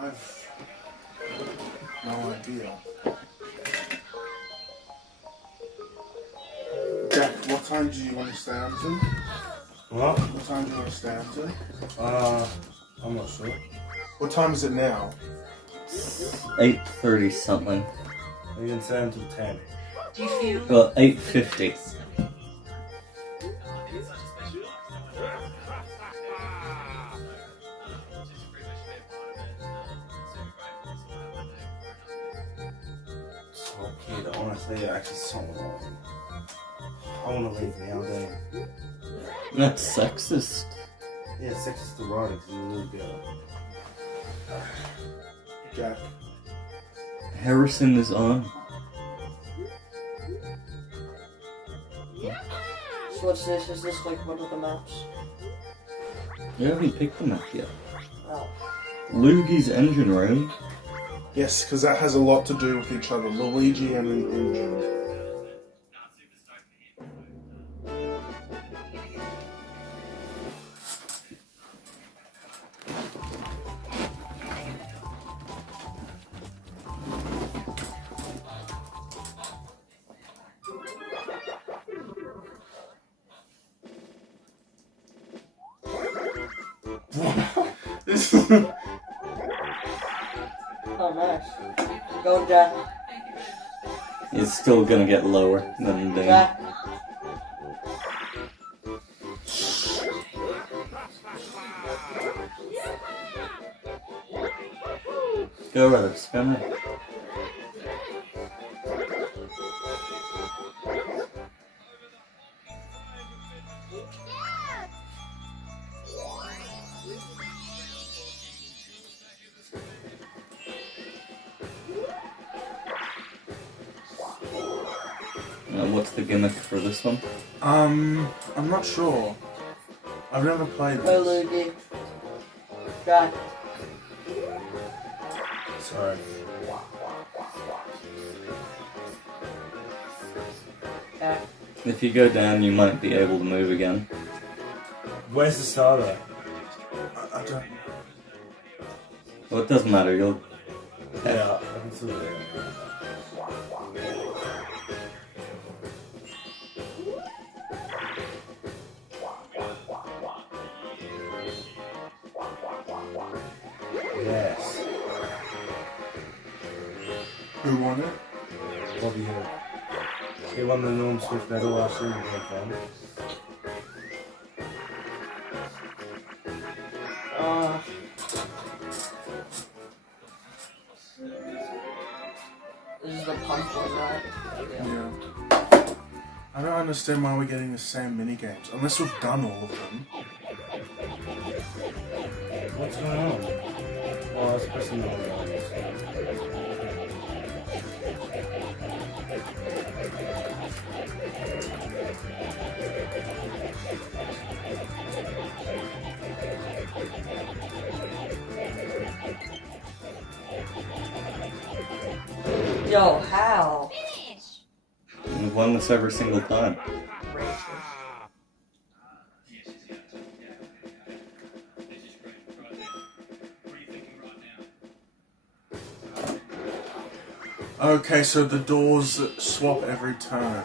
I've no idea. Jack, what time do you want to stay until? What? What time do you want to stay until? I'm not sure. What time is it now? 8:30 something. We can stay until 10. Do you feel? Well, 8:50. So kid, honestly, actually so long. I want to leave now, then. That's sexist. Yeah, sexist to writing, because you really good. Jack. Harrison is on. So what's this? Is this like one of the maps? You haven't picked the map yet. Oh. Luigi's engine room. Yes, because that has a lot to do with each other. Luigi and an engine. This is... Oh, nice. Go, Jack. It's still gonna get lower than the. Jack. Go, Brothers. Come here. What's the gimmick for this one? I'm not sure. I've never played Go, this. Luigi. Jack. Sorry. Jack. If you go down, you might be able to move again. Where's the starter? I don't... Well, it doesn't matter. You'll. Yeah, I can see it. Yes. Who won it? Bobby Hill. He won the Norm Swift medal last year in Grand Final. This is the pump one, right? Yeah. I don't understand why we're getting the same minigames, unless we've done all of them. What's going on? Oh, it's pressing the wrong Yo, how? We've won this every single time. Okay, so the doors swap every turn.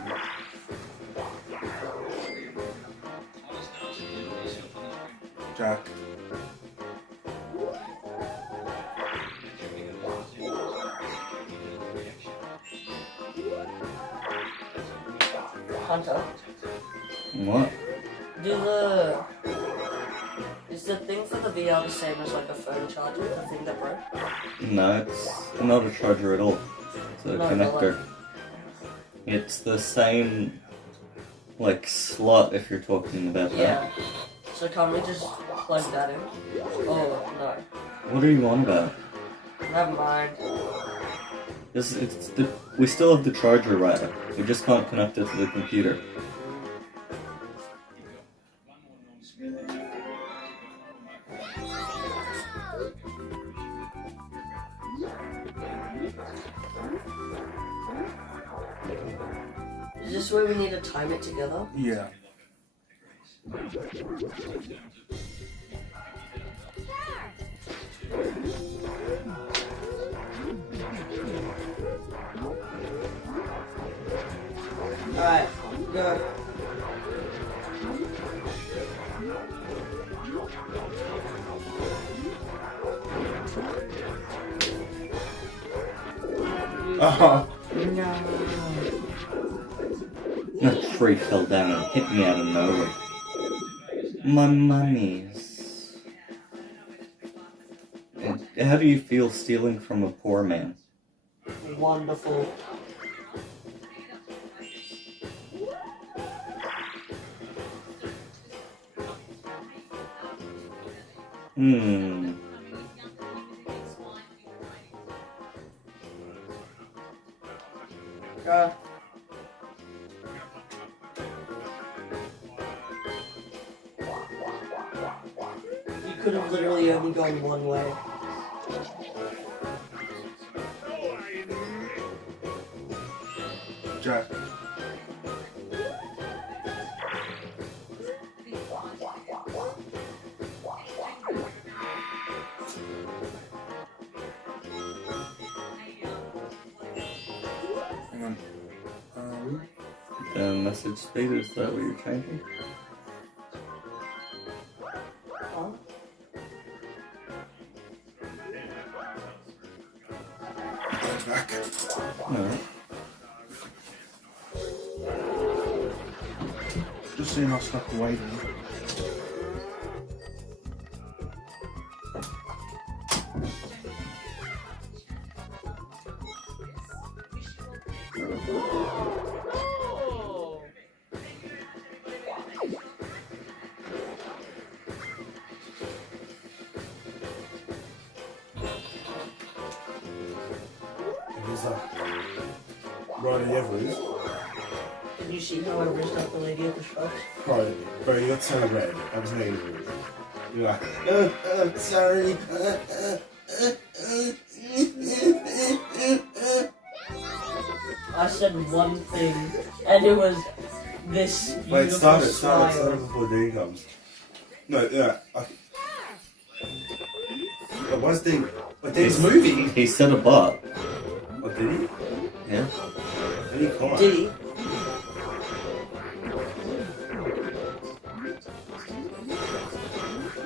Jack. Hunter. What? Is the thing for the VR the same as like a phone charger? The thing that broke? No, it's not a charger at all. It's a No, connector. It's the same, like, slot if you're talking about that. Yeah. So can't we just plug that in? Oh, no. What are you on about? Never mind. We still have the charger right. We just can't connect it to the computer. Is this where we need to time it together? Yeah. Oh, No. A tree fell down and hit me out of nowhere. My mummies. How do you feel stealing from a poor man? Wonderful. Hmm. You could have literally only gone one way. Jack. Hang on. The message speed, is that what you're changing? Huh? Back. Alright. Just seeing how stuck away there. He's like, right in Everest. Did you see how I ripped out the lady at the shops? Right, bro, you got so red. I was making it. You're like, sorry. I said one thing, and it was this beautiful Wait, start smile. before D comes. No, yeah. What's D? But D's moving. He said a bot. Oh, did he? Yeah. Did he call? Did he?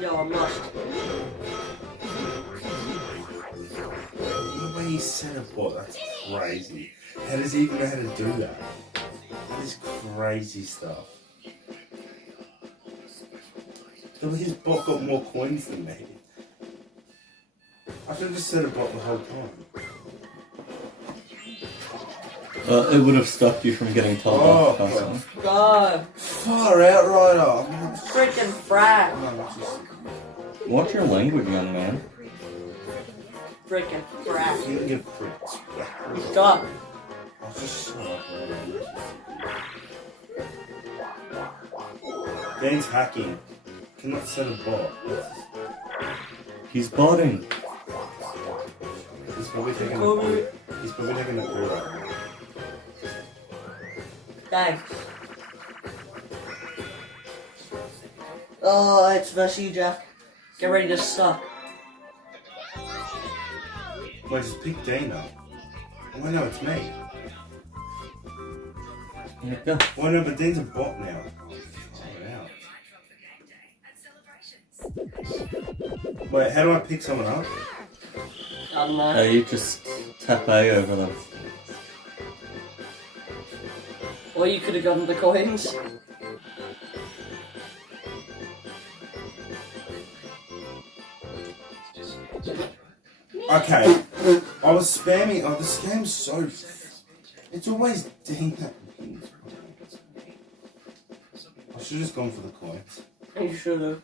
Yo, I'm lost. The way he said a bot, that's crazy. How does he even know how to do that? That is crazy stuff. His bot got more coins than me. I should have just said a bot the whole time. It would have stopped you from getting told off constantly. God, Far out, Ryder. freaking frack. Watch your language, young man. Freaking frack. You can get pricked. Stop. I'll just shut up. Dane's hacking. Cannot set a bot. He's botting. He's probably taking a poo. He's probably taking a poo right now. Thanks. Oh, it's versus you, Jack. Get ready to suck. Wait, just pick Dana. Oh no, it's me. Yeah. Oh no, but Dane's a bot now. Wait, how do I pick someone up? I don't know. You just tap A over them. Or you could have gotten the coins. Okay, I was spamming. Oh, this game's so. It's always Dane that wins. I should have just gone for the coins. You should have.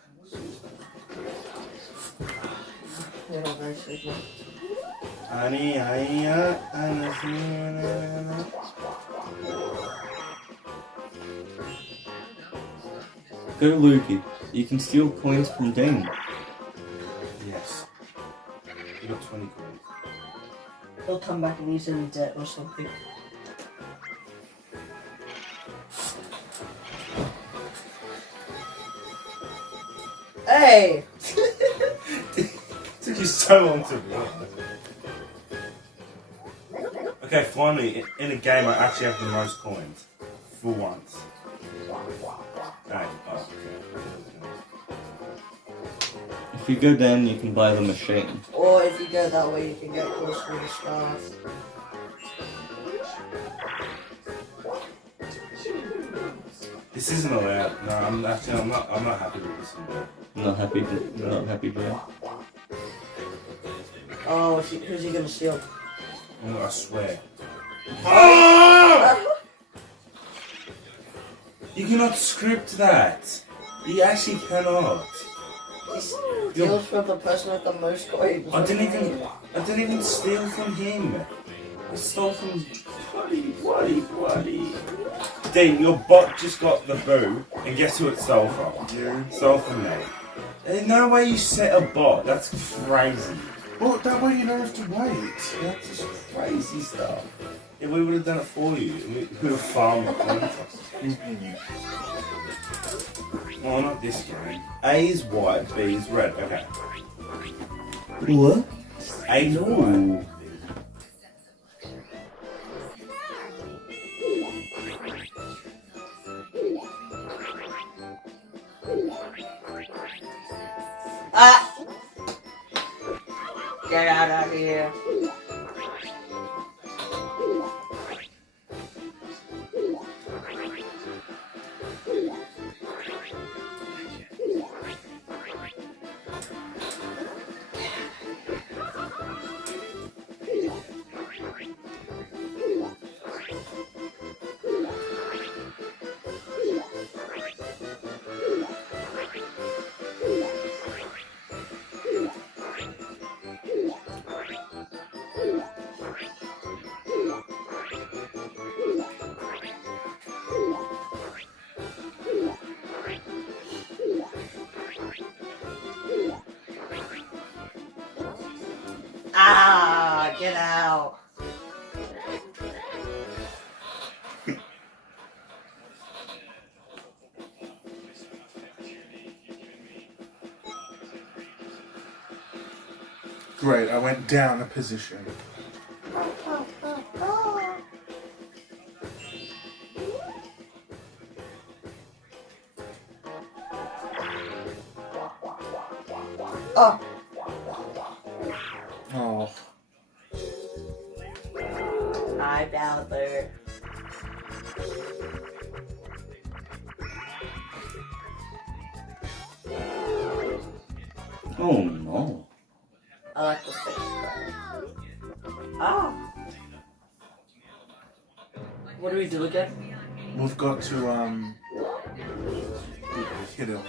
Yeah, very sick, man. Go to Luigi. You can steal coins from Dane. Yes. You got 20 coins. He'll come back and he's in debt or something. Hey! Took you so long to realize. Okay, finally, in a game I actually have the most coins. For once. Dang. Oh, okay. If you go down, you can buy the machine. Or if you go that way, you can get closer to the stars. This isn't allowed. No, I'm not happy with this one. Not happy, Joe. Oh, who's he gonna steal? Oh, I swear. You cannot script that. You actually cannot. He steals from the person with the most coins. I didn't even steal from him. I stole from Bloody. Dean, your bot just got the boo, and guess who it stole from? You. Stole from me. There's no way you set a bot. That's crazy. Well, that way you don't have to wait. That's just crazy stuff. If we would have done it for you, we could have farmed the points. Oh, not this game. A is white, B is red. Okay. What? A is white. Ah! Get out of here. Ah, get out. Great, I went down a position. Oh. Oh. Hi, Bowser. Oh no. I like the fish fry. Ah. What do we do again? We've got to, hit him.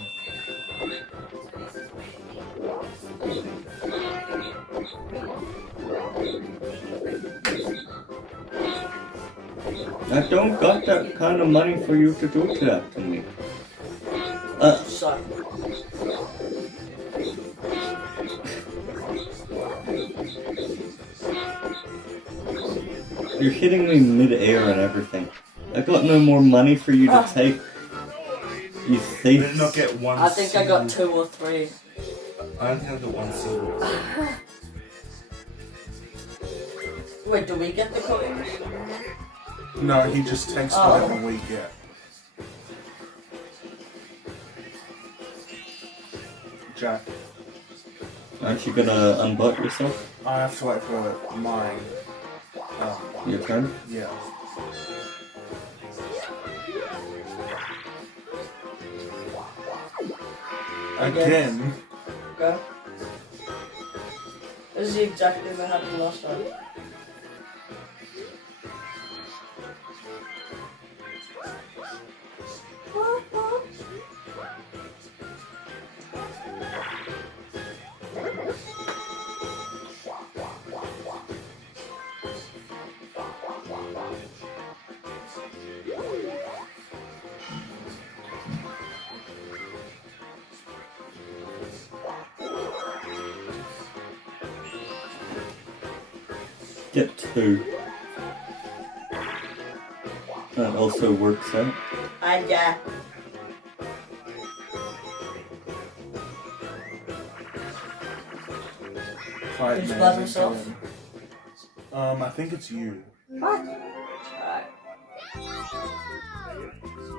I don't got that kind of money for you to do that to me. Sorry. You're hitting me mid-air and everything. I got no more money for you to take. You thief. Did not get one. I think I got 2 or 3. I don't think I got one single. Wait, do we get the coins? No, he just takes whatever we get. Jack, Aren't you gonna unbutt yourself? I have to wait for mine. Your turn? Yeah. Again. Okay. This is the exact thing that happened last time. Get 2. That also works out. Yeah. Fight Who's man by himself? again. I think it's you. What? Alright.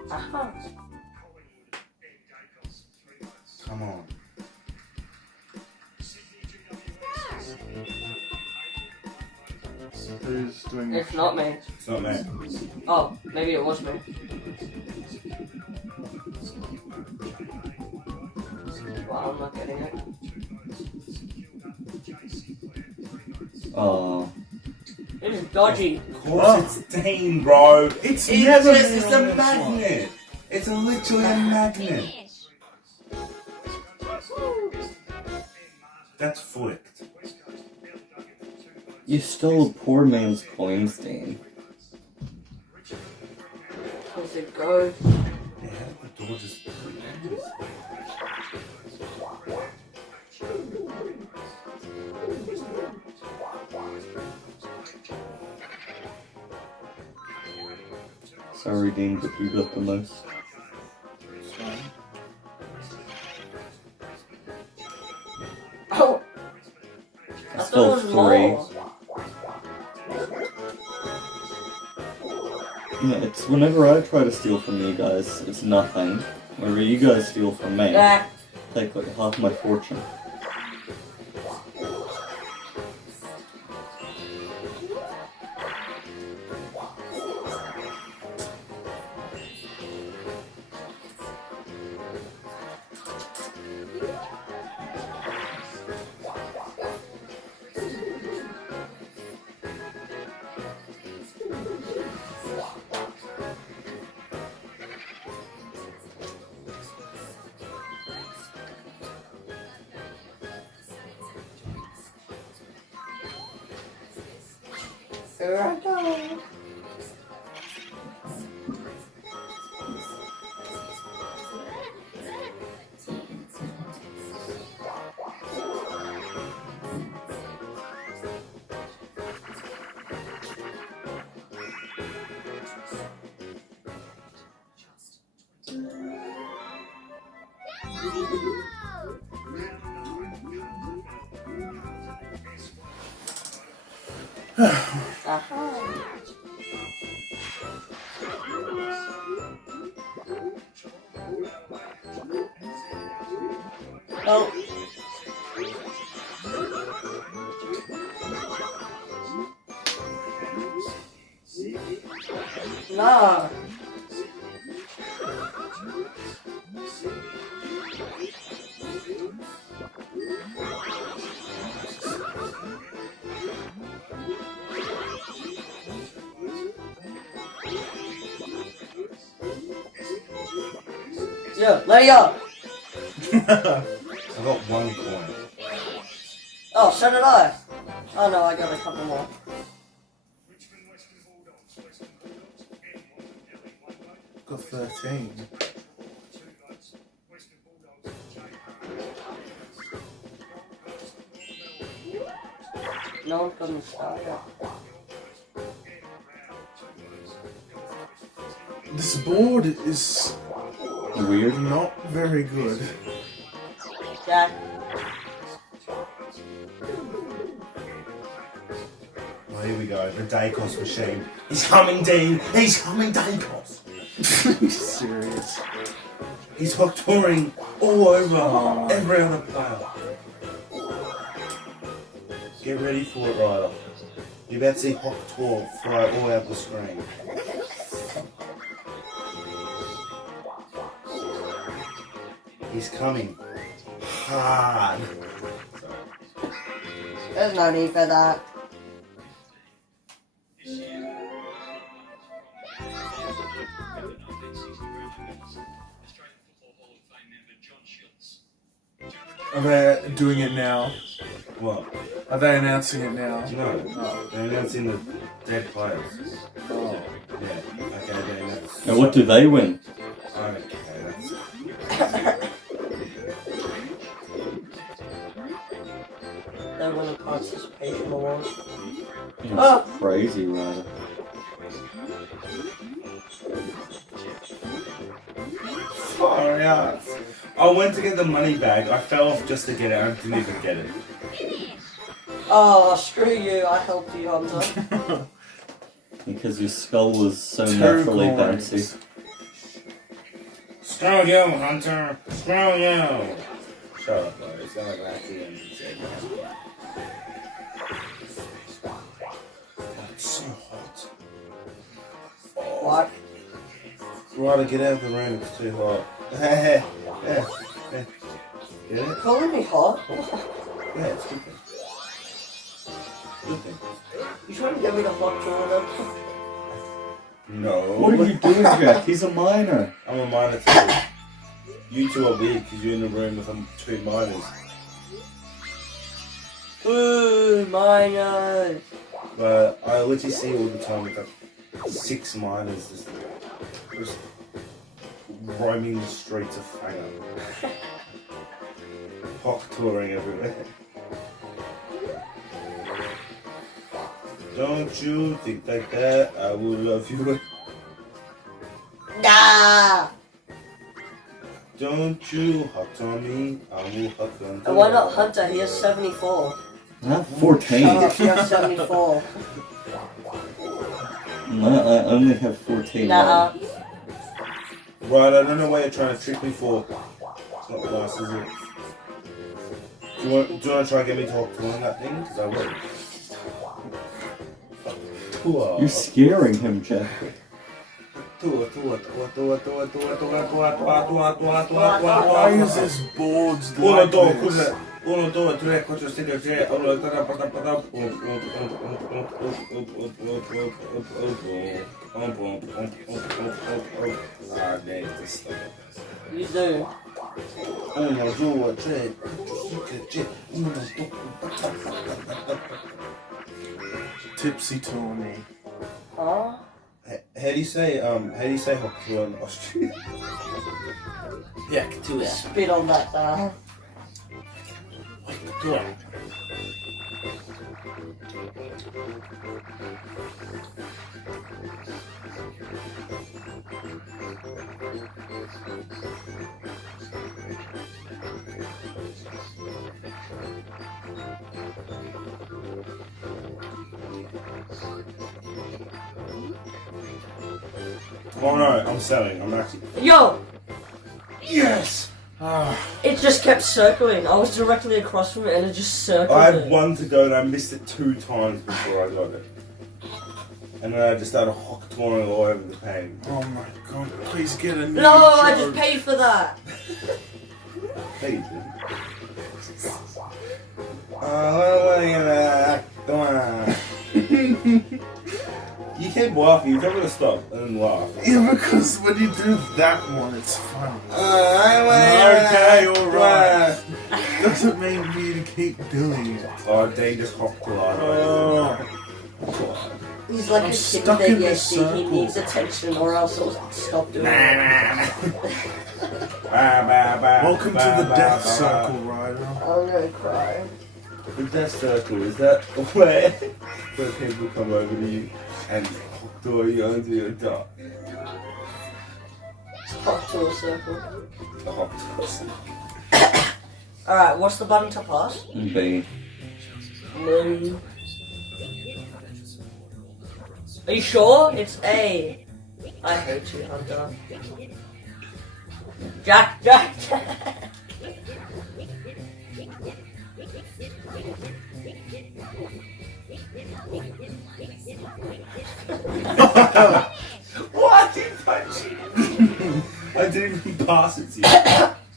Aha. Come on. Who's doing this? It's not me. It's not me. Oh, maybe it was me. Well, I'm not getting it. Oh. It is dodgy. Of course it's Dane, bro. It's It's never just, been it's on a this magnet. It's literally a magnet. That's flicked. You stole poor man's coins, Dane. Does it go? Yeah, how did the door just... Sorry, Dean, but you got the most. Oh! I It's thought still it was 3. more. No, it's whenever I try to steal from you guys, it's nothing. Whenever you guys steal from me, Nah. take like half my fortune. Here I go. Oh. No. Yeah, let it go. I got 1 coin. Oh, so did I. Oh no, I got a couple more. Got 13. No one's gotten a star yet. This board is Weird. not very good. Jack. Well, here we go. The Dacos machine. He's coming, Dean. He's coming, Dacos. Are you serious? He's hot touring all over every other player. Get ready for it, Ryder. You're about to see Hot Tour fly all out the screen. He's coming hard. There's no need for that. Are they doing it now? What? Are they announcing it now? No. They're announcing the dead players. Oh. Yeah. Okay, then that's... And what do they win? Okay, that's... They won a participation award. It's Oh. crazy, Ryder. Far out. I went to get the money bag. I fell off just to get it. I didn't even get it. Oh, screw you. I helped you, Hunter. Because your skull was so Two naturally coins. bouncy. Screw you, Hunter. Screw you. Shut up, bro. It's not like that's the end. Oh, it's so hot. What? Ryder, get out of the room. It's too hot. Get it? Calling me hot? Yeah, it's a good thing. Good thing. You trying to get me to hot toilet? No. What are you doing, Jack? He's a minor. I'm a minor too. You two are weird because you're in a room with two minors. Ooh, minors. But I literally see all the time with like 6 minors just roaming the streets of Fanga. Hawk touring everywhere. Don't you think like that? I will love you. Nah. Don't you hot on me? I will hot on you. And why not Hunter? He has 74. Not 14. Shut up, you have 74. No, I only have 14. Nah. Right, I don't know why you're trying to trick me for. It's not nice, is it? Do you want to try and get me to hot on that thing? Because I will. You're scaring him, Jack. Why is this boards like this? 1, 2, 3, 4, 5, 6, 7, You do. 1, 2, 3, Tipsy Tony. Huh? How do you say hot in Austrian? Yeah, do it. Spit on that now. Do it. Oh no, I'm selling. I'm actually. Yo! Yes! It just kept circling. I was directly across from it and it just circled. I had 1 to go and I missed it 2 times before I got it. And then I just started hawk touring all over the pane. Oh my god, please get a new No, I joke. just paid for that. Hey, you did. What are you gonna come on. You keep laughing, you're not gonna stop and then laugh. Yeah, because when you do that one, it's funny. Okay, alright. Doesn't mean for you to keep doing it. Oh, they just hopped to life. Oh. He's like I'm a kid stuck with in this ADHD. He circle. needs attention or else he'll stop doing it. Welcome to the death circle, Ryder. I'm gonna cry. The death circle, is that where people come over to you and throw you onto your top? Hop to a circle. The hop toss. Alright, what's the button to pass? B. No. Are you sure? It's A. I hate you, Hunter. Jack, Jack, Jack. What? Did you punch it? I didn't even pass it to you.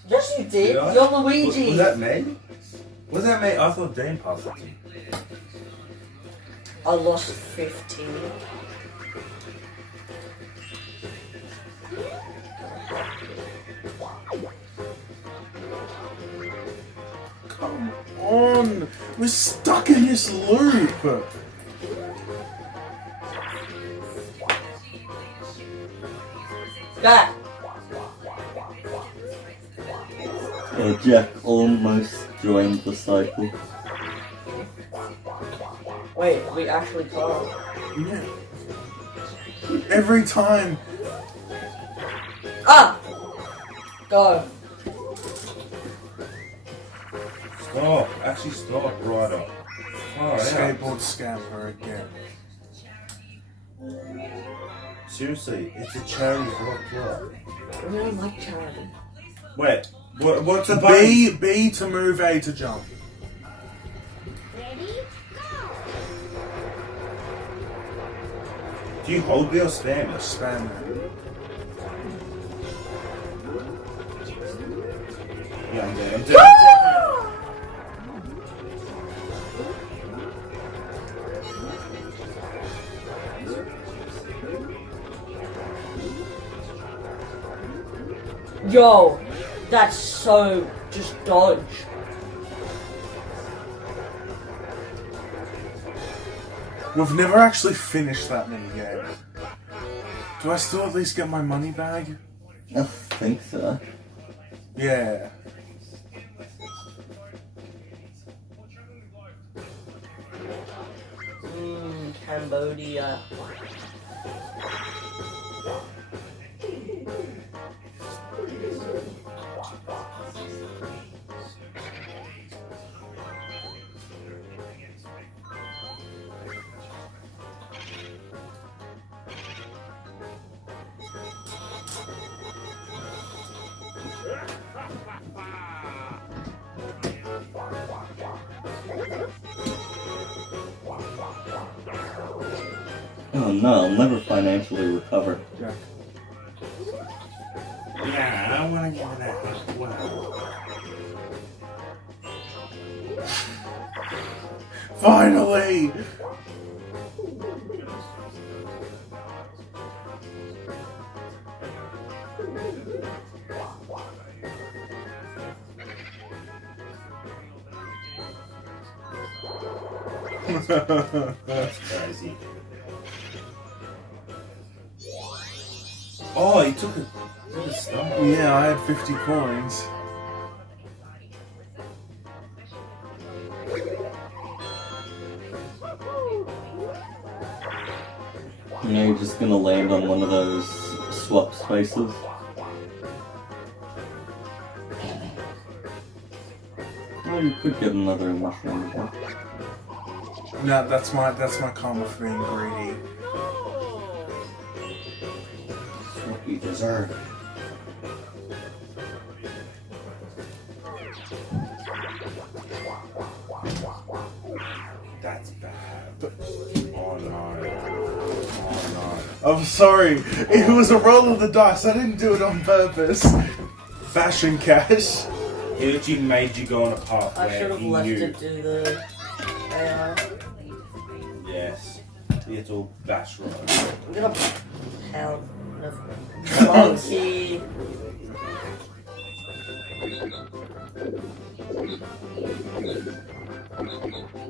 Yes, you did. Did I? You're Luigi. Was that me? Was that me? I thought Dan passed it to you. I lost 15. Come on. We're stuck in this loop. Jack. Jack almost joined the cycle. Wait, we actually can't. Yeah. Every time. Ah! Go. Stop. Actually stop, Ryder. Oh, yeah. Skateboard scamper again. Seriously, it's a charity for club. I really like charity. Wait, what's the button? B to move, A to jump. Do you hold B or spam it? Spam it. Yeah, I'm dead. Yo, that's so just dodge. We've never actually finished that mini game. Do I still at least get my money bag? I think so. Yeah. Cambodia. Oh no, I'll never financially recover. Yeah. Yeah, I want to get that as well. Finally! That's crazy. Oh, he took a star. Yeah, I had 50 coins. You know, you're just gonna land on one of those swap spaces. Well, you could get another mushroom. Yeah. No, that's my karma for being greedy. That's what you deserve. That's bad. Oh no. I'm sorry. It was a roll of the dice. I didn't do it on purpose. Fashion cash. He literally made you go on a path I where should have he left knew. it to the AI. Yes. Little bash road. I'm gonna pound the monkey.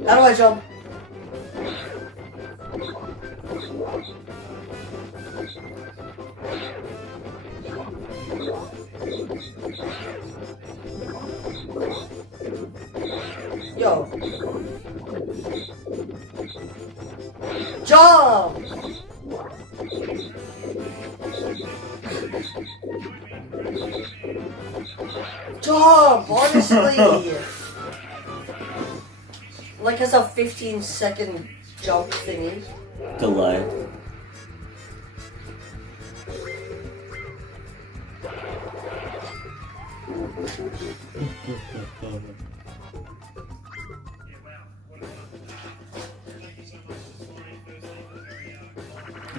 How do I jump? Yo. Jump! Jump! Honestly! Like it's a 15-second jump thingy. Delay.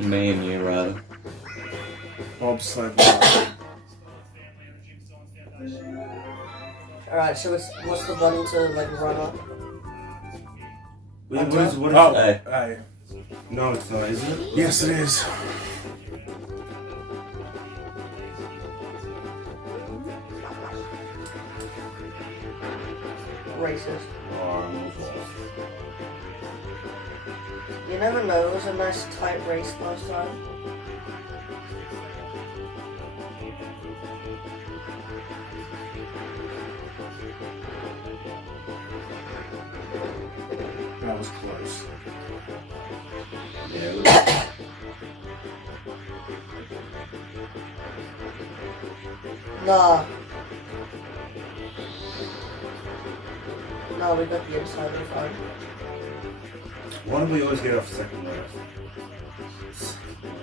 Me and you, Ryder. Bobsled. Alright, so what's the button to like run up? Wait, what is Oh, Hey. hey. No, it's not, is it? Yes, it is. Racist. Oh, I almost lost. You never know, it was a nice tight race last time. That was close. Yeah, it was. Nah. No, we got the inside, we're fine. Why do we always get off second race?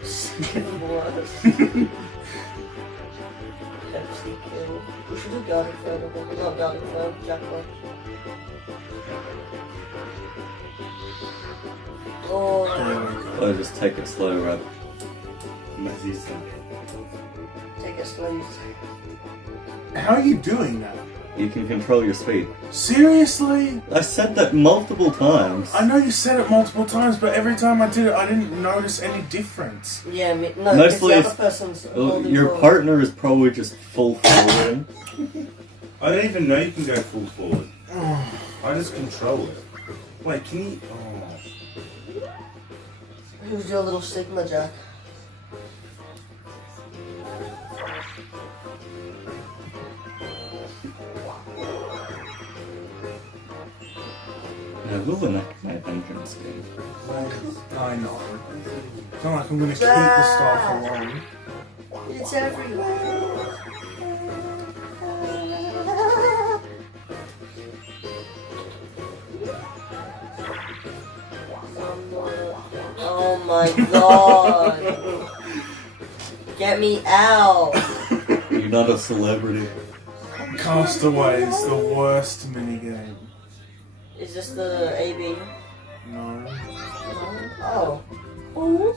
Second worst. Pepsi kill. We should have gone in third, but we got down in third, jackpot. Oh, Or just take it slow, Rob. Mazista. take it slow. How are you doing that? You can control your speed. Seriously? I said that multiple times. I know you said it multiple times, but every time I did it, I didn't notice any difference. Yeah, no, because Mostly the other it's- person's Well, holding your forward. partner is probably just full forward. I don't even know you can go full forward. I just control it. Wait, can you? Oh. Who's your little Sigma, Jack? Now, who will not my vengeance game? I know. It's not like I'm gonna keep the staff alone. It's everywhere. Oh my god. Get me out. You're not a celebrity. Castaway is the worst minigame. Is this the AB? No. Oh. Oh.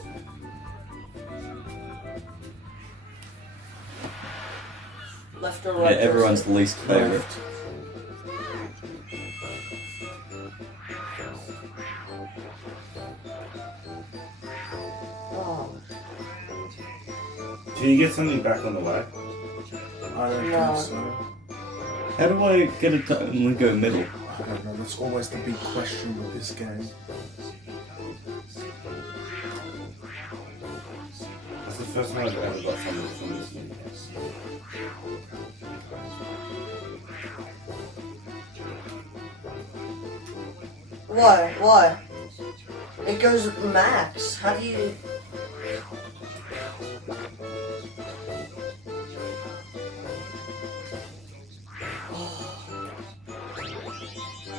Left or Yeah, right? everyone's least favorite. Left. Oh. Can you get something back on the way? I don't No. think so. How do I get it to only go middle? I don't know. That's always the big question with this game. That's the first time I've ever got something from this game. Why? Why? It goes max. How do you...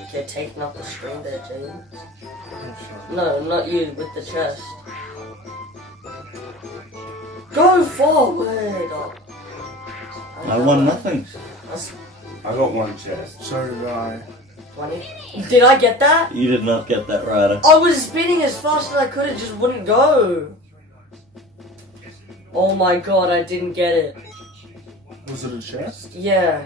Okay, taking off the string there, James. No, not you, with the chest. Go forward! Oh. I won nothing. That's I got one chest. So did I. 20. Did I get that? You did not get that, Ryder. I was spinning as fast as I could, it just wouldn't go. Oh my god, I didn't get it. Was it a chest? Yeah.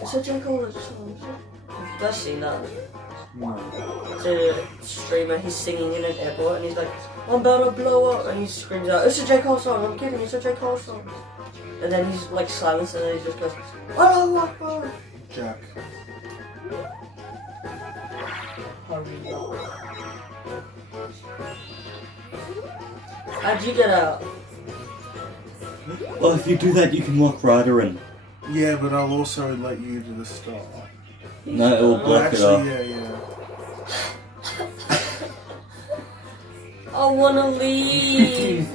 It's a J. Cole song. Have you guys seen that? No. It's a streamer, he's singing in an airport and he's like, I'm about to blow up, and he screams out, it's a J. Cole song, I'm kidding, it's a J. Cole song. And then he's like silent and then he just goes, Allahu Akbar. Jack. Hurry up. How'd you get out? Well, if you do that, you can lock Ryder in. Yeah, but I'll also let you do the star. No, it will Well, block it off. actually, yeah. I wanna leave.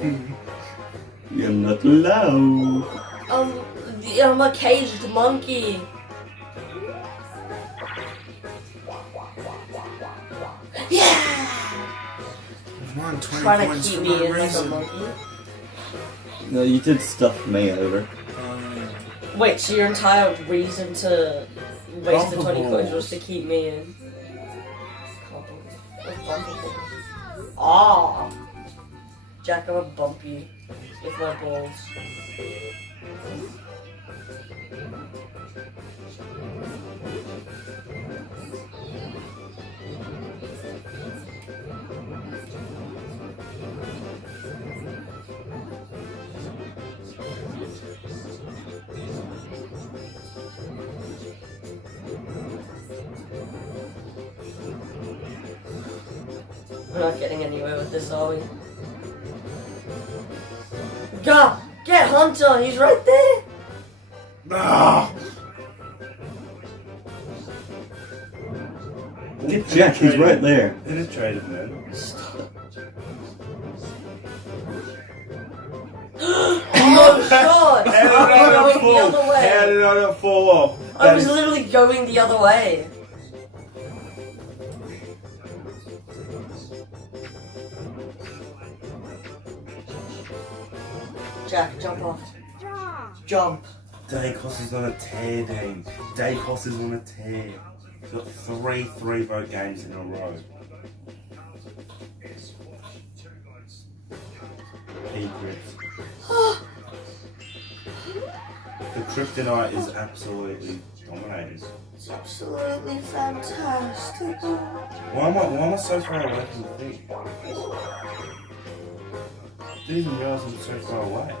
You're not allowed. I'm a caged monkey. Yeah! I've won 20 Trying to points keep for me no in like a reason. monkey. No, you did stuff me over. Wait, so your entire reason to waste the 20 Bumper coins was balls. to keep me in? Ah! Jack, I'm a bumpy with my balls. We're not getting anywhere with this, are we? Go! Get Hunter! He's right there! Ah! Jack, he's right there. It is traded, man. Oh god! How did I'm going the other How way! did I not fall off? I That was is- literally going the other way. Jack, jump off. Jump. Dacos is on a tear, Dean. Dacos is on a tear. He's got three vote games in a row. secrets. The kryptonite is absolutely dominating. It's absolutely fantastic. Why am I so far away from the thing? Didn't even realize I'm so far away.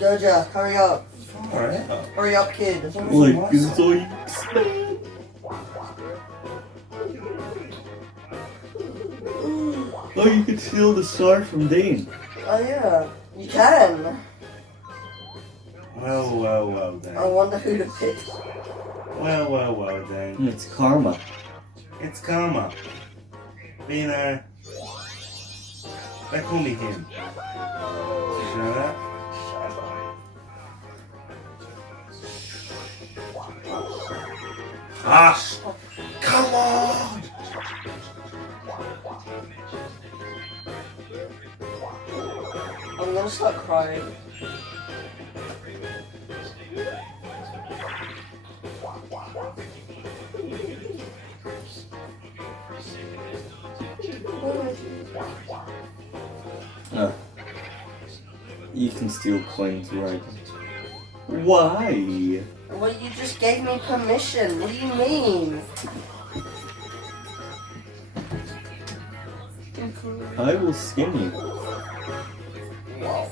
Go, Jack, hurry up. Alright. Hurry up, kid. Like zoinks, man. Oh, you could steal the star from Dean. Oh, yeah. You can. Well, then. I wonder who to pick. Well, then. It's karma. It's karma. You know, they call me him. Did you know that? Hush! Come on! I'm gonna start crying. Oh. You can steal coins, right? Why? Well, you just gave me permission. What do you mean? I will skin you. Wow.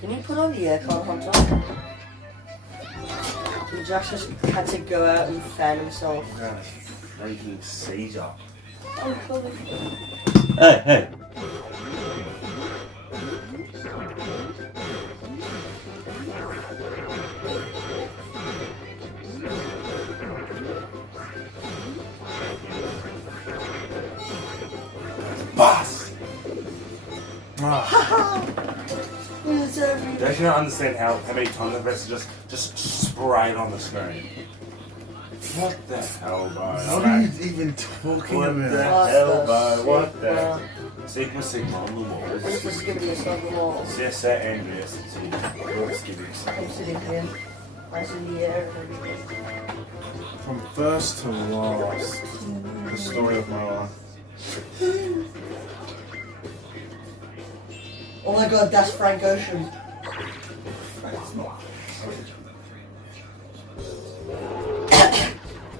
Can you put on the aircon, Hunter? Josh just had to go out and fan himself. Freaking seizure. Oh, fully. Hey. Boss! It's everywhere. Don't you not understand how many times I've pressed just sprayed on the screen? What the hell, bro? What are you even talking What about? the hell, bro? What the? Sigma on the walls. Where's the skibby yourself on the wall? Yes, sir, and yes, it's I'm sitting here. Eyes in the air and everything. From first to last, the story of my life. Oh my god, that's Frank Ocean.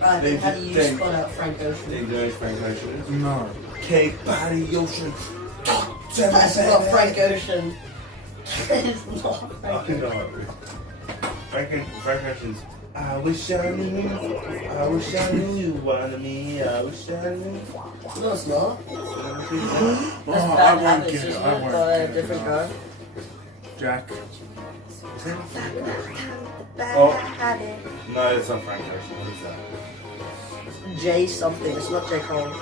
Right, how do you spell out Frank Ocean? Do you know Frank Ocean? No. Cake Body Ocean. That's not Frank Ocean. It's not Frank Ocean. No. Frank Ocean's. I wish I knew you wanted me. I wish I knew. No, it's not. Oh, That's I Bad won't Habits, get it. isn't I it? won't By a get it. different guy. Jack. Oh. No, it's not Frank Ocean. What is that? J something. It's not J Cole.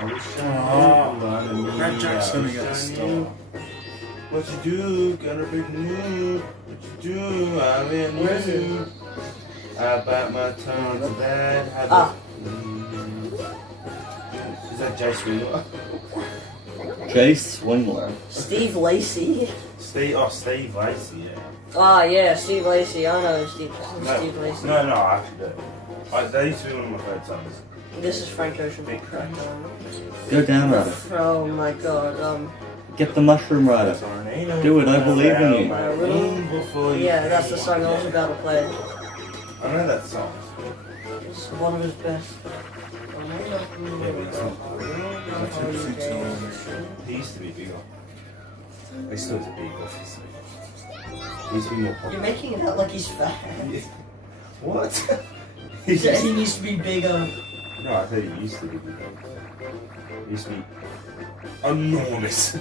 I wish Oh, you wanted me. that Jack's gonna I get a wish I star. knew. What you do, gotta be new. What you do, I really Where is it? knew. I bite my tongue, the bad habit. Ah. Is that Jay Swingler? Jay Swingler. Steve Lacy. Steve Lacy, yeah. Ah, yeah, Steve Lacy. I know Steve Lacy. No, I actually do. That used to be one of my favourite songs. This is Frank Ocean. Big crack. Go down, Ryder. Oh my god. Get the mushroom, Ryder. Do it, I believe in you. Yeah, that's the song I was about to play. I know that song. It's one of his best. Yeah, but it's not. He used to be bigger. He still is a big, obviously. He used to be more You're popular. making it out like he's fat. What? He said he needs to be bigger. No, I thought he used to be bigger. He used to be enormous.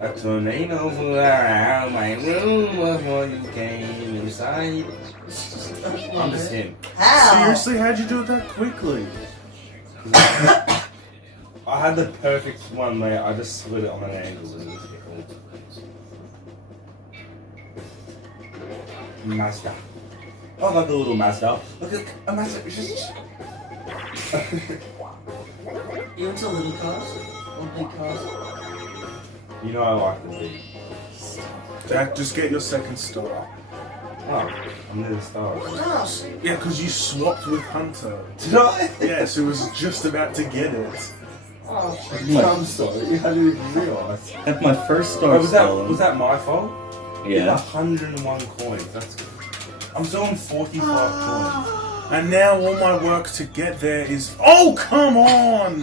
A tornado flew around my room before you came inside. I'm just him. How? Seriously, how'd you do it that quickly? I had the perfect one where I just split it on an angle and it was Mazda. Oh, like a little Mazda. Look at a Mazda. You into little cars? Or big cars? You know I like the big. first. Jack, just get your second star. Oh, I'm near the stars. Yes. Yeah, because you swapped with Hunter. Did I? Yes, who was just about to get it. Oh. I'm sorry, I didn't even realise. Have my first star Was stolen. that my fault? Yeah. 101 coins, that's good. I'm still on 45 coins. And now all my work to get there is... Oh, come on!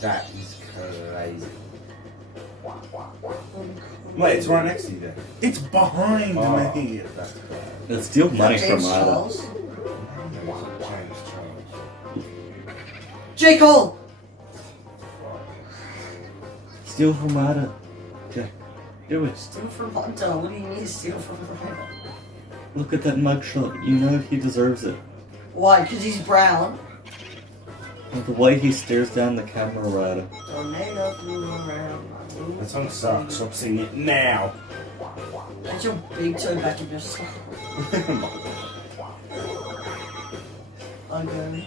That is crazy. Wait, it's right next to you there. It's behind me. That's great. Let's steal money from James Ida. Charles. James Charles. J. Cole. Steal from Ida. Okay. Do it. Steal from Hunter. What do you mean steal from Hunter? Look at that mugshot. You know he deserves it. Why? Because he's brown. And the way he stares down the camera, Ryder. Tornado flew around. That song sucks. Stop singing it now. Get your big toe back in your soul. Okay.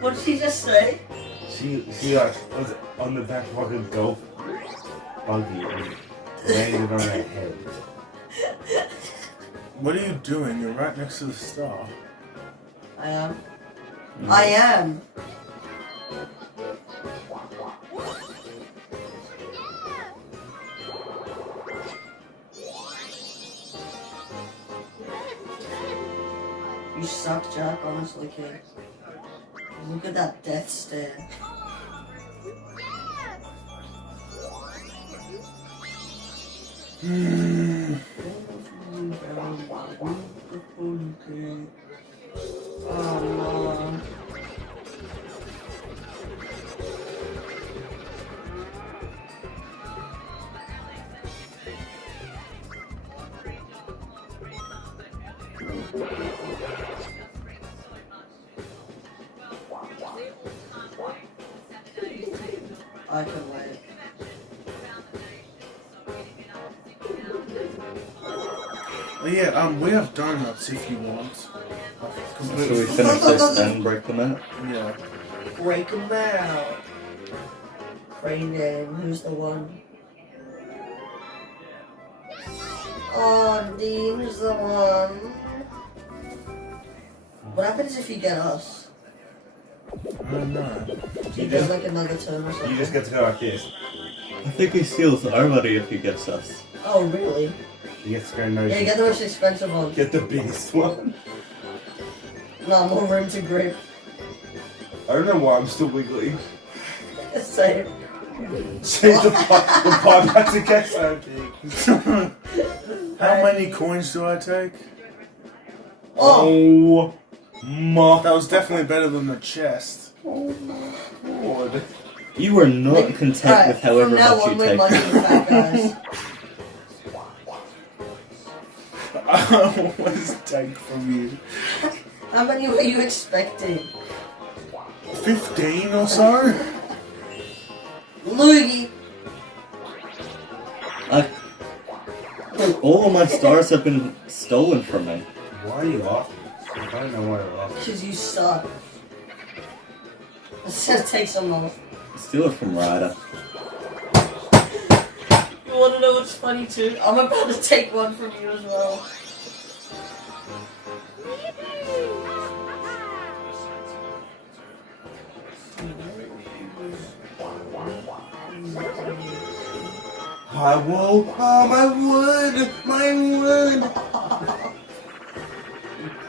What did she just say? She like was on the back of like a golf buggy and landed on her head. What are you doing? You're right next to the star. I am. I am. You suck, Jack, honestly, kid. Look at that death stare. Oh no. I can wait. Oh, yeah, we have donuts if you want. Should we finish this and break them out? Yeah. Break them out. Brain game, who's the one? Oh, Dean's the one. What happens if you get us? I don't know. Do you get like another turn or something? You just get to go like this. I think he steals our money if he gets us. Oh, really? You get to go no. Yeah, you get the most expensive one. Get the biggest one. No, more room to grip. I don't know why I'm still wiggling. Same. Change the pipe had to get so big. How many coins do I take? Oh my That was definitely better than the chest. god. You are not content Alright, with however from now much on, you we're take. lucky fat guys. I always take from you. How many were you expecting? 15 or so? Luigi! All of my stars have been stolen from me. Why are you laughing? I don't know why you're laughing. Because you suck. Let's just take some more. Steal it from Ryder. You want to know what's funny too? I'm about to take one from you as well. I will. Oh, my wood! My wood!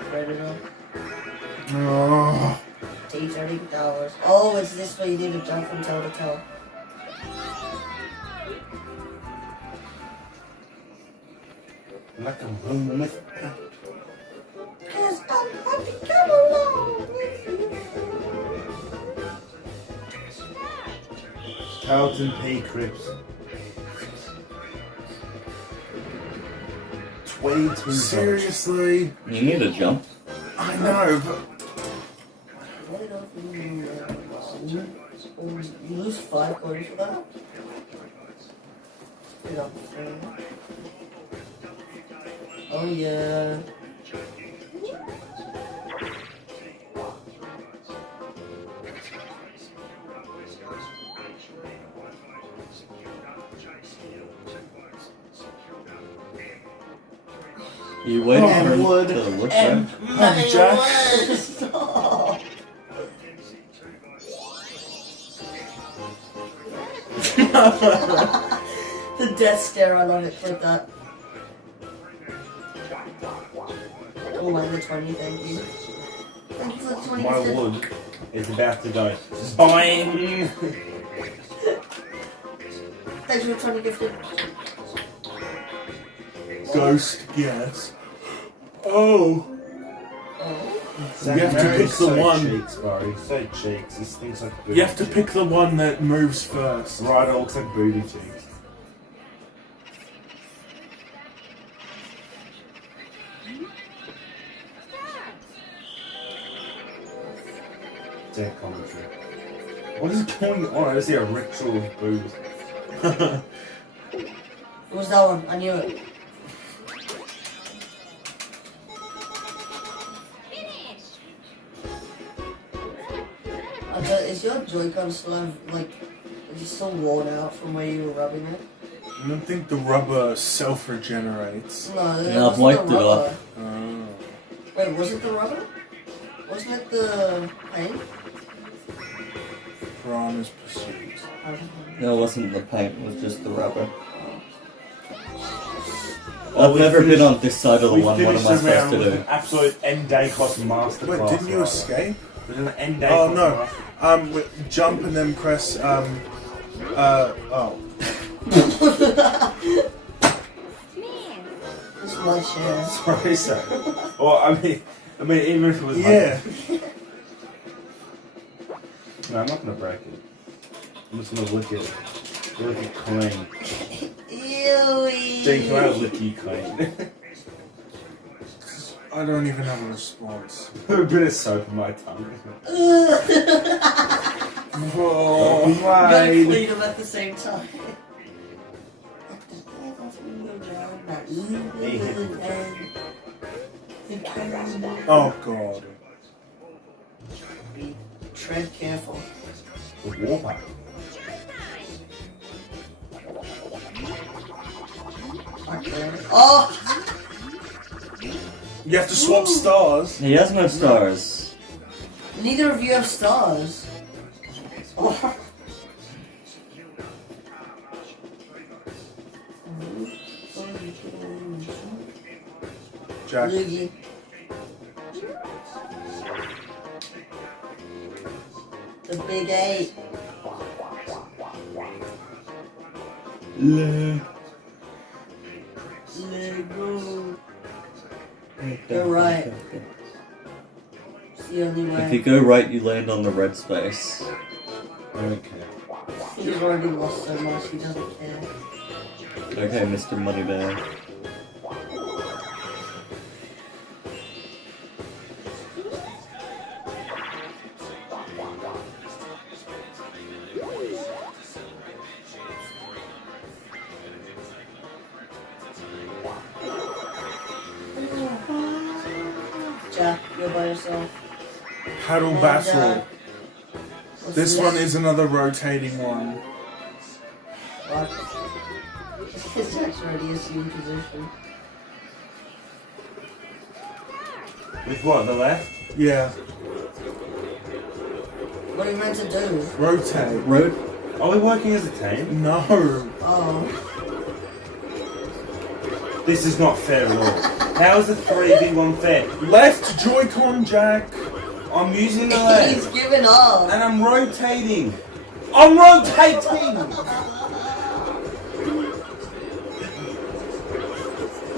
Predator. Oh. $30. Oh, it's this way you need to jump from toe to toe. Like a room with. Cause I'm happy, come along with you. Carlton P. Cripps. way too Seriously? You need a jump. I know, but You lose 5 coins for that? Get up there. Oh yeah. You wait for him wood. to look And back. Jack. Stop. The death stare, I love it. Click that. Oh my, the 20, thank you. Thank you for the 20. My wood is about to go boing. Thanks for the 20 gifted. ghost, yes. Oh. Zach You have to Mary's pick the so one. Cheeks, bro. He's so cheeks. This thing's like booty You have to pick the one that moves first. Right, it looks like booty cheeks. Dead commentary. What is going on? I just see a ritual of boobs. It was that one, I knew it. Is your Joy-Con still like, is it still worn out from where you were rubbing it? I don't think the rubber self-regenerates. No, it Yeah, I've wasn't wiped the it rubber. off. Oh. Wait, was it the rubber? Wasn't it the paint? Piranha's Pursuit. I don't know. No, it wasn't the paint, it was just the rubber. Oh, I've we never finished- been on this side of the We one, what finished am I the round supposed to with do? an absolute end day cost masterclass. Wait, didn't you right? escape? It was an end day Oh cost no. master- Jump and then press oh. It's my share. Sorry, sir. Well, I mean, even if it was Yeah. No, I'm not gonna break it. I'm just gonna lick it. Lick it clean. Ew. Jane, can I lick you clean? I don't even have a response. A bit of soap in my tongue. Oh. You gotta Why? clean them at the same time. Oh god. Tread careful. The water. Okay. Oh! You have to swap stars. He has no stars. Neither of you have stars. Oh. Jack. Luigi. The big 8. Lego. Go right. It's the only If you way. go right, you land on the red space. Okay. He's already lost so much, he doesn't care. Okay, Mr. Moneybear. Jack, you're by yourself. Paddle And, Battle. what's This one is another rotating one. What? Jack's already assumed position. With what? The left? Yeah. What are you meant to do? Rotate. Road? Are we working as a team? No. Oh. This is not fair at all. How is a 3v1 fair? Left Joy-Con, Jack. I'm using the He's left. given up. And I'm rotating. I'm rotating!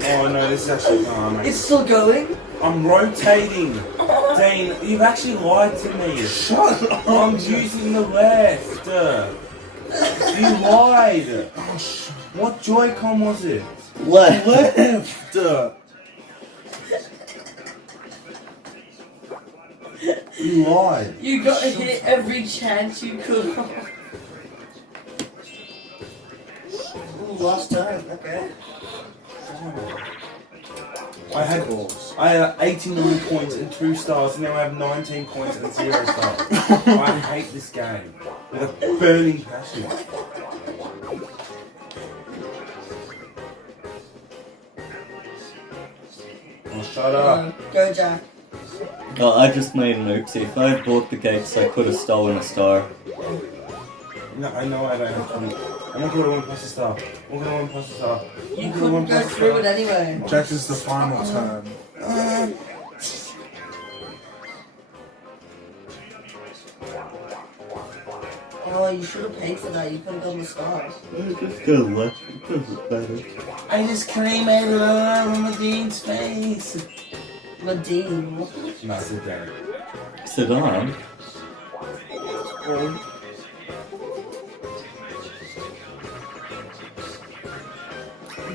Oh no, this is actually... Oh, mate. It's still going? I'm rotating. Dean, you've actually lied to me. Shut up. I'm using the left. You lied! Oh, sh- What Joy-Con was it? Left. left! You lied. You got to hit every chance you could. Ooh, last turn, okay. I had 89 points and 2 stars, and now I have 19 points and 0 stars. I hate this game with a burning passion. Oh, shut up. Go, Jack. Oh, I just made an oopsie. If I had bought the gates, I could have stolen a star. No, I know I don't have 20. I'm not going to 1 plus a star. I'm going to 1 plus a star. You couldn't go through it anyway. Jack is the final turn. Oh, you should have paid for that. You could have done the stars. Just go left. It doesn't matter. I just came out of Madine's face. Madine. No, sit down. Sit on. Oh.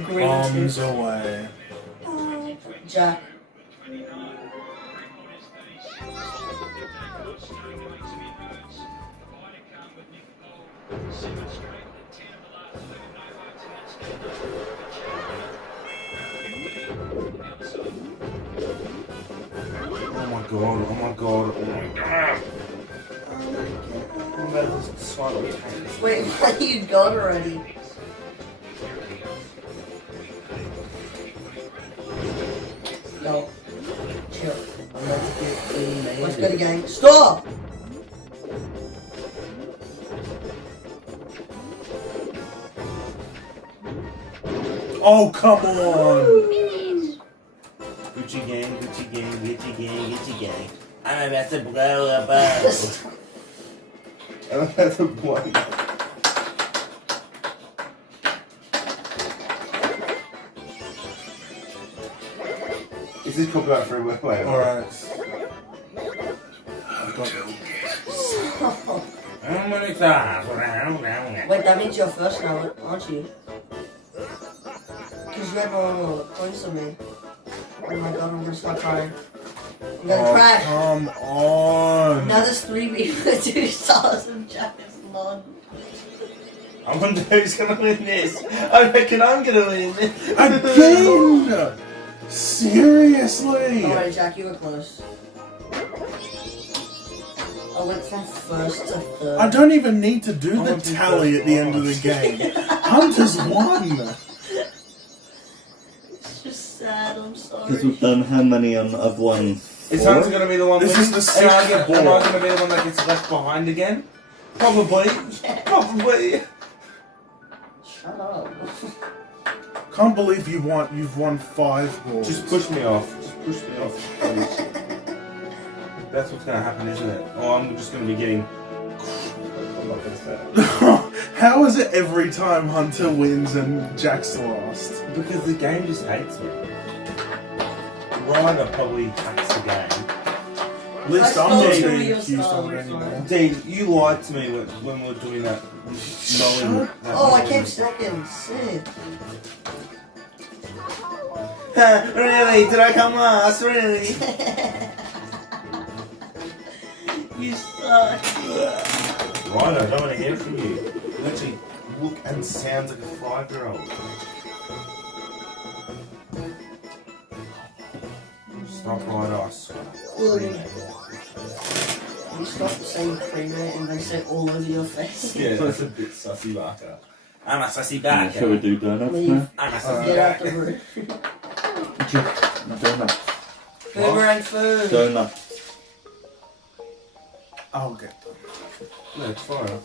Green Bombs two. away. Jack. Oh my god, oh my god, oh my god. I'm about to swallow it. Wait, you gone already? No. Chill. I'm about to get clean. Let's go to gang. Stop! Oh, come on! Gucci gang, Gucci gang, Gucci gang, Gucci gang. I'm about to blow up us. I'm about to blow up. Is this copyright free? Wait. Alright. Wait, that means you're first now, aren't you? Because you had more points than me. Oh my god, I'm gonna start crying. I'm gonna crash. Come on! Now there's 3 people with 2 stars and Jack is none. I wonder who's gonna win this. I reckon I'm gonna win this. Again! Seriously? Alright, Jack, you were close. I went from first to third. I don't even need to do the went from tally first at the end of the game. Hunter's won! It's just sad, I'm Because sorry. we've done how many on? I've won Is 4? Hunter gonna be the one? This winning? is the Am I second gonna- Am I ball. gonna be the one that gets left behind again? Probably. Probably. Shut up. Can't believe you've won 5 balls. Just push me off. Just push me off. Please. That's what's gonna happen, isn't it? Oh, I'm just gonna be getting. I'm not gonna say it. How is it every time Hunter wins and Jack's lost? Because the game just hates me. Ryder probably hates the game. At least I I'm stole not 2 of being your accused of stars, it anymore. Dean, you lied to me when we were doing that. Knowing that Oh, I came second. Sick. Really? Did I come last? Really? You suck. Ryder, I don't want to hear from you. You actually look and sound like a 5-year-old. Stop, Ryder, I swear. You stop saying cremate and they say all over your face. Yeah, that's a bit sussy baka. I'm a sussy Yeah, shall we baka. do donuts Leave. now? I'm a sussy Get out the baka. room. Donuts. Boomerang food. Donuts. I'll get them. No, it's fine.